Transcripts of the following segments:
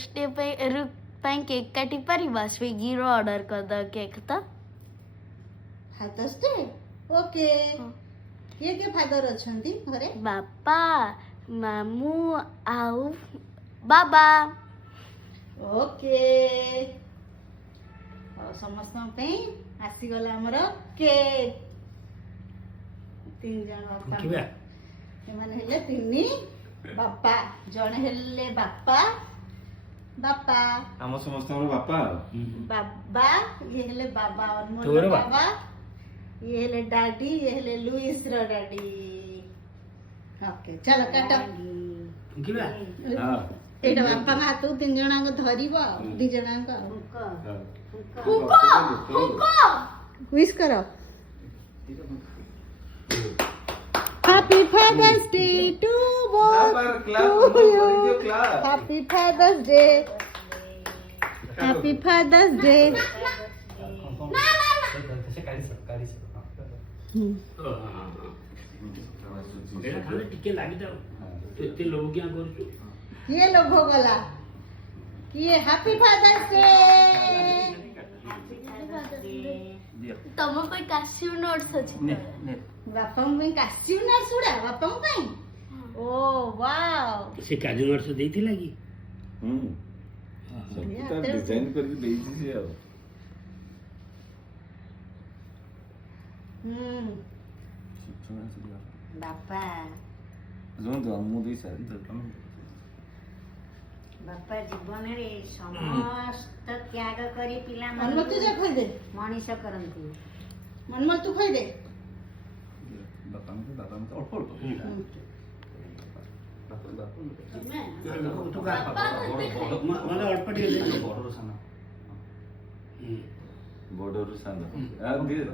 fathers day ପାଇଁ cake କାଟି ପାରିବା ସ୍ୱିଗିରୁ ଅର୍ଡର କରିଦେବା କେକ୍ ତ फादर्स डे ओके किए किए फादर अछंती घरे ବାପା ମାମୁଁ ଆଉ ବାବା ओके समस्त आसीगला आमर केक 3 जन बापा एमाने हेले तिनी बापा जने हेले बापा बापा हम समस्त बापा बाबा ये हेले बाबा तोर अनमोल बा- बाबा ये हेले डैडी ये हेले लुइस रो डैडी ओके चलो काट हां एटा बापा का हाथ 3 जणांक धरिबो 2 जणांक विश करो happy fathers day to happy fathers day happy fathers day ये लोग हो गला ये हैप्पी फादर्स डे ତମ ପାଇଁ କାଶ୍ୟୁ ନଟ୍ସ ଅଛି बापा में कास्ट्यूम ना सुड़ा बापा में ओ वाओ से काजू नट्स देइथिला कि सबटा डिजाइन करके देइछि से अब बापा जोन तो मु दी सारी तो बापा जीवन रे समस्त त्याग करी पिला मनमल तू जा खोई दे मनीष करंती मनमल तू खोई दे बापा में अल्प अल्प মানে অল্প দিয়ে দে बॉर्डर सान आ धीरे तू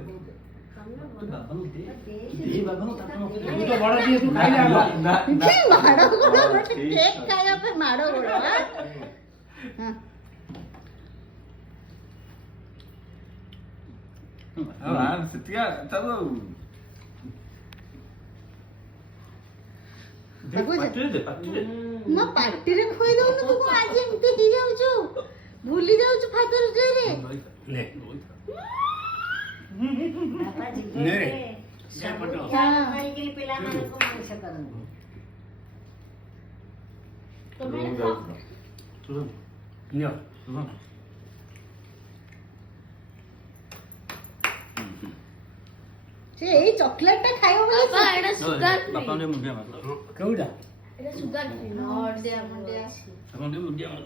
तो बड़ा दिए तू खाई जा कि मारो गोड़ो केक खाया पे मारो गोड़ो हां हां सिटिया चलो म पार्टी रे खोई दउ न तू आज एमती दी जाउ छु भूली जाउ छु फादर्स डे रे ले बापा जीवन ने रे रे जा पटो त्याग करी करी पिला को मनीष करंती नियो से एई चॉकलेट टा खाइबो ବାପା बोले ଏଟା ସୁଗାର बापा ने मुंडिया मार केउडा ଏଟା ସୁଗାର नोट दे मुंडिया अपन दे मुंडिया मार